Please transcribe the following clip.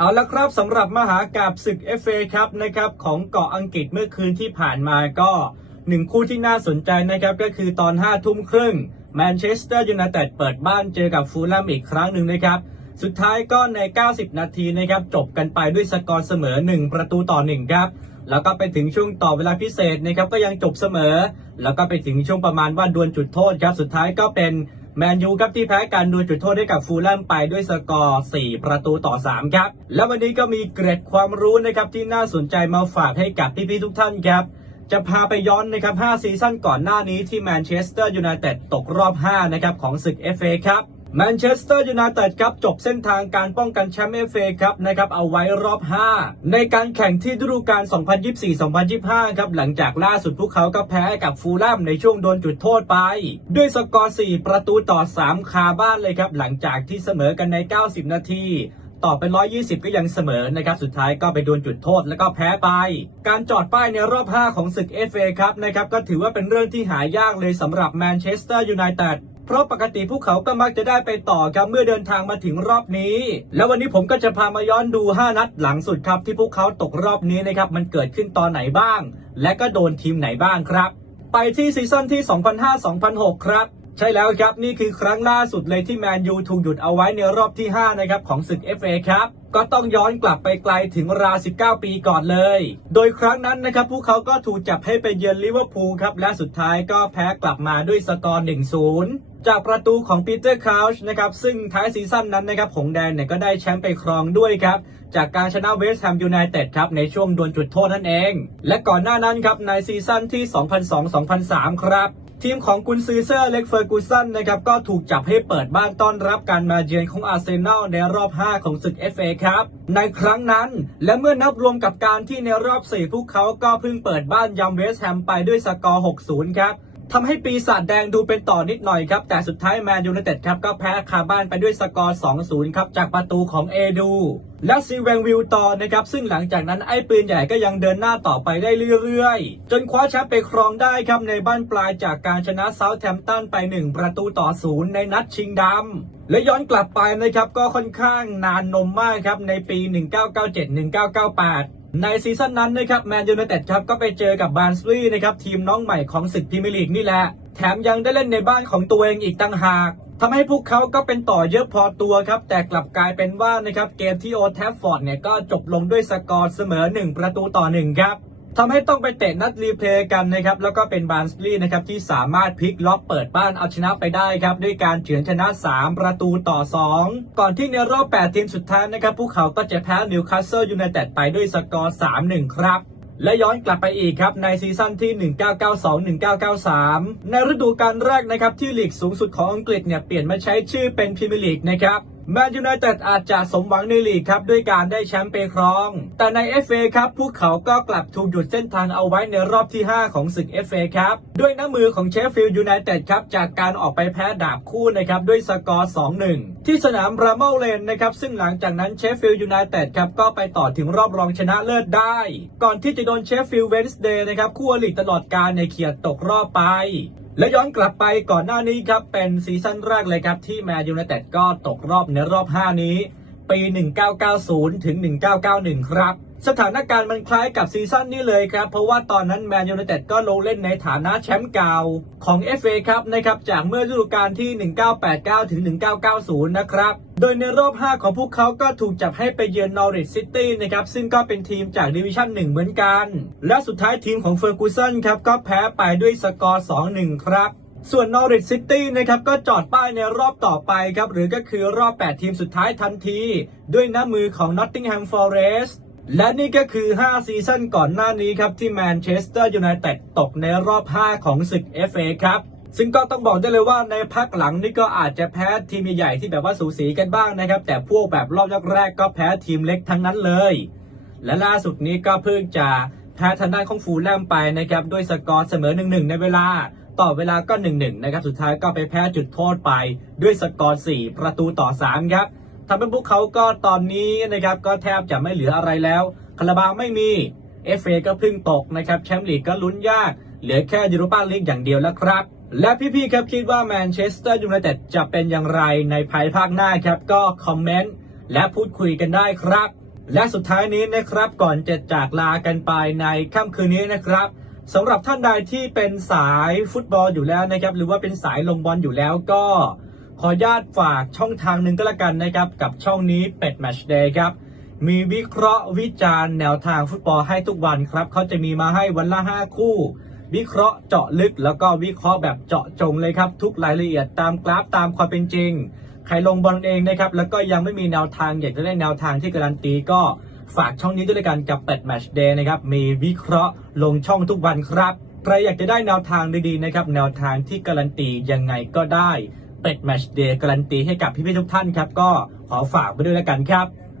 เอาละครับสำหรับมหากาบศึก FA ครับนะครับของเกาะอังกฤษเมื่อคืนที่ผ่านมาก็หนึ่งคู่ที่น่าสนใจนะครับก็คือตอน5ทุ่มครึ่งแมนเชสเตอร์ยูไนเต็ดเปิดบ้านเจอกับฟูลแลมอีกครั้งหนึ่งนะครับ สุดท้ายก็ใน 90 นาทีนะครับจบกันไปด้วยสกอร์เสมอ 1 ประตูต่อ 1 ครับ แล้วก็ไปถึงช่วงต่อเวลาพิเศษนะครับก็ยังจบเสมอ แล้วก็ไปถึงช่วงประมาณว่าดวลจุดโทษครับ สุดท้ายก็เป็น แมนยูครับที่แพ้การดวลจุดโทษให้กับฟูลแลมไปด้วยสกอร์ 4 ประตูต่อ 3 ครับ แล้ววันนี้ก็มีเกร็ดความรู้นะครับที่น่าสนใจมาฝากให้กับพี่ๆทุกท่านครับ จะพาไปย้อนนะครับ 5 ซีซั่นก่อนหน้านี้ที่แมนเชสเตอร์ยูไนเต็ดตกรอบ 5 นะครับของศึก FA ครับ แมนเชสเตอร์ยูไนเต็ดครับจบเส้นทางการป้องกันแชมป์เอฟเอครับนะครับเอาไว้รอบ 5 ในการแข่งที่ฤดูกาล 2024-2025 ครับหลังจากล่าสุดพวกเขาก็แพ้กับฟูลแลมในช่วงโดนจุดโทษไป ด้วยสกอร์ 4 ประตูต่อ 3 คาบ้านเลยครับ หลังจากที่เสมอกันใน 90 นาทีต่อเป็น 120 ก็ยังเสมอนะครับ สุดท้ายก็ไปโดนจุดโทษแล้วก็แพ้ไป การจอดป้ายในรอบ 5 ของศึก FA ครับนะครับ ก็ถือว่าเป็นเรื่องที่หายากเลยสำหรับแมนเชสเตอร์ยูไนเต็ด เพราะปกติพวกเขาก็มักจะได้ไปต่อครับเมื่อเดินทางมาถึงรอบนี้ แล้ววันนี้ผมก็จะพามาย้อนดู 5 นัดหลังสุดครับ ที่พวกเขาตกรอบนี้นะครับมันเกิดขึ้นตอนไหนบ้าง และก็โดนทีมไหนบ้างครับ ไปที่ซีซั่นที่ 2005-2006 ครับใช่แล้วครับ นี่คือครั้งล่าสุดเลยที่แมนยูถูกหยุดเอาไว้ในรอบที่ 5 นะครับ ของศึก FA ครับ ก็ต้องย้อนกลับไปไกลถึงราว19 ปีก่อนเลย โดยครั้งนั้นนะครับ พวกเขาก็ถูกจับให้ไปเยือนลิเวอร์พูลครับ และสุดท้ายก็แพ้กลับมาด้วยสกอร์ 1-0 จากประตูของปีเตอร์คาวช์นะครับซึ่งท้ายซีซั่นนั้นนะครับหงแดงเนี่ยก็ได้แชมป์ไปครองด้วยครับจากการชนะเวสต์แฮมยูไนเต็ดครับในช่วงดวลจุดโทษนั่นเอง และก่อนหน้านั้นครับในซีซั่นที่ 2002-2003 ครับ ทีมของกุนซือเซอร์เล็กเฟอร์กูสันนะครับก็ถูกจับให้เปิดบ้านต้อนรับการมาเยือนของอาร์เซนอลในรอบ 5 ของศึก FA ครับ ในครั้งนั้นและเมื่อนับรวมกับการที่ในรอบ 4 พวกเขาก็เพิ่งเปิดบ้านยำเวสต์แฮมไปด้วยสกอร์ 6-0 ครับ ทำให้ปีศาจแดงดูเป็นต่อนิดหน่อยครับ แต่สุดท้ายแมนยูไนเต็ดครับ ก็แพ้คาบ้านไปด้วยสกอร์ 2-0 ครับ จากประตูของเอดู และซีแวงวิลต่อนะครับ ซึ่งหลังจากนั้นไอ้ปืนใหญ่ก็ยังเดินหน้าต่อไปได้เรื่อยๆ จนคว้าแชมป์ไปครองได้ครับ ในบ้านปลายจากการชนะเซาท์แฮมป์ตันไป 1 ประตูต่อศูนย์ในนัดชิงดำและย้อนกลับไปนะครับก็ค่อนข้างนานนมมากครับในปี 1997-1998 ในซีซั่นนั้นนะครับแมนยูไนเต็ดครับก็ไปเจอกับบาร์นสลีย์นะครับทีมน้องใหม่ของศึกพรีเมียร์ลีกนี่แหละ แถมยังได้เล่นในบ้านของตัวเองอีกต่างหากทำให้พวกเขาก็เป็นต่อเยอะพอตัวครับ แต่กลับกลายเป็นว่านะครับเกมที่โอแทฟฟอร์ดเนี่ยก็จบลงด้วยสกอร์เสมอ 1 ประตูต่อ 1 ครับ ทำให้ต้องไปเตะนัดรีเพลย์กันนะครับ แล้วก็เป็นบาร์นสลีย์นะครับที่สามารถพลิกล็อกเปิดบ้านเอาชนะไปได้ครับ ด้วยการเฉือนชนะ 3 ประตูต่อ 2 ก่อนที่ในรอบ 8 ทีมสุดท้ายนะครับ พวกเขาก็จะแพ้นิวคาสเซิลยูไนเต็ดไปด้วยสกอร์ 3-1 ครับและย้อนกลับไปอีกครับ ในซีซั่นที่ 1992-1993 ในฤดูกาลแรกนะครับที่ลีกสูงสุดของอังกฤษเนี่ยเปลี่ยนมาใช้ชื่อเป็นพรีเมียร์ลีกนะครับ แมนยูไนเต็ดอาจจะสมหวังในลีกครับ ด้วยการได้แชมป์ไปครอง แต่ใน FA ครับพวกเขาก็กลับถูกหยุดเส้นทางเอาไว้ในรอบที่ 5 ของศึก FA ครับ ด้วยน้ำมือของเชฟฟิลด์ยูไนเต็ดครับ จากการออกไปแพ้ดาบคู่นะครับ ด้วยสกอร์ 2-1 ที่สนามราเมลเลนนะครับ ซึ่งหลังจากนั้นเชฟฟิลด์ยูไนเต็ดครับก็ไปต่อถึงรอบรองชนะเลิศได้ ก่อนที่จะโดนเชฟฟิลด์เวนส์เดย์นะครับคู่อริตลอดการในเขียดตกรอบไป และย้อนกลับไปก่อนหน้านี้ครับ เป็นซีซั่นแรกเลยครับที่แมนยูไนเต็ดก็ตกรอบในรอบ 5 นี้ ปี 1990 ถึง 1991 ครับ สถานการณ์มันคล้ายกับซีซั่นนี้เลยครับ เพราะว่าตอนนั้นแมนยูไนเต็ดก็ลงเล่นในฐานะแชมป์เก่าของ FA ครับนะครับ จากเมื่อฤดูกาลที่ 1989 ถึง 1990 นะครับ โดยในรอบ 5 ของพวกเขาก็ถูกจับให้ไปเยือนนอริ h ซิตี้นะครับ ซึ่งก็เป็นทีมจากดิวิชั่น 1 เหมือนกัน และสุดท้ายทีมของเฟอร์กูสันครับ ก็แพ้ไปด้วยสกอร์ 2-1 ครับส่วนนอริ h ซิตี้นะครับก็จอดป้ายในรอบต่อไปครับ หรือก็คือรอบ 8 ทีมสุดท้ายทันที ด้วยน้ำมือของ Nottingham Forest แและนี่ก็คือ 5 ซีซั่นก่อนหน้านี้ครับ ที่แมนเชสเตอร์ยูไนเต็ดตกในรอบ 5 ของศึก FA ครับ ซึ่งก็ต้องบอกได้เลยว่าในพักหลังนี่ก็อาจจะแพ้ทีมใหญ่ที่แบบว่าสูสีกันบ้างนะครับ แต่พวกแบบรอบแรกๆก็แพ้ทีมเล็กทั้งนั้นเลย และล่าสุดนี้ก็เพิ่งจะแพ้ทางด้านของฟูลแลมไปนะครับด้วยสกอร์เสมอ 1-1 ในเวลา ต่อเวลาก็ 1-1 นะครับสุดท้ายก็ไปแพ้จุดโทษไป ด้วยสกอร์ 4 ประตูต่อ 3 ครับ ทำให้พวกเขาก็ตอนนี้นะครับก็แทบจะไม่เหลืออะไรแล้วคาราบาวไม่มี FA ก็เพิ่งตกนะครับแชมป์ลีกก็ลุ้นยาก เหลือแค่ยูโรปาลีกอย่างเดียวแล้วครับ และพี่ๆครับคิดว่าแมนเชสเตอร์ยูไนเต็ดจะเป็นอย่างไรในภายภาคหน้าครับก็คอมเมนต์และพูดคุยกันได้ครับ และสุดท้ายนี้นะครับก่อนจะจากลากันไปในค่ำคืนนี้นะครับสำหรับท่านใดที่เป็นสายฟุตบอลอยู่แล้วนะครับหรือว่าเป็นสายลงบอลอยู่แล้วก็ ขออนุญาตฝากช่องทางหนึ่งก็แล้วกันนะครับ กับช่องนี้เป็ดแมชเดย์ครับ มีวิเคราะห์วิจารณ์แนวทางฟุตบอลให้ทุกวันครับ เขาจะมีมาให้วันละ 5 คู่ วิเคราะห์เจาะลึกแล้วก็วิเคราะห์แบบเจาะจงเลยครับ ทุกรายละเอียดตามกราฟตามความเป็นจริง ใครลงบอลเองนะครับ แล้วก็ยังไม่มีแนวทางอยากจะได้แนวทางที่การันตีก็ฝากช่องนี้ด้วยกันกับเป็ดแมชเดย์นะครับ มีวิเคราะห์ลงช่องทุกวันครับ ใครอยากจะได้แนวทางดีๆนะครับ แนวทางที่การันตียังไงก็ได้ เป็ดแมชเดย์การันตีให้กับพี่ๆทุกท่านครับ ก็ขอฝากไปด้วยแล้วกันครับ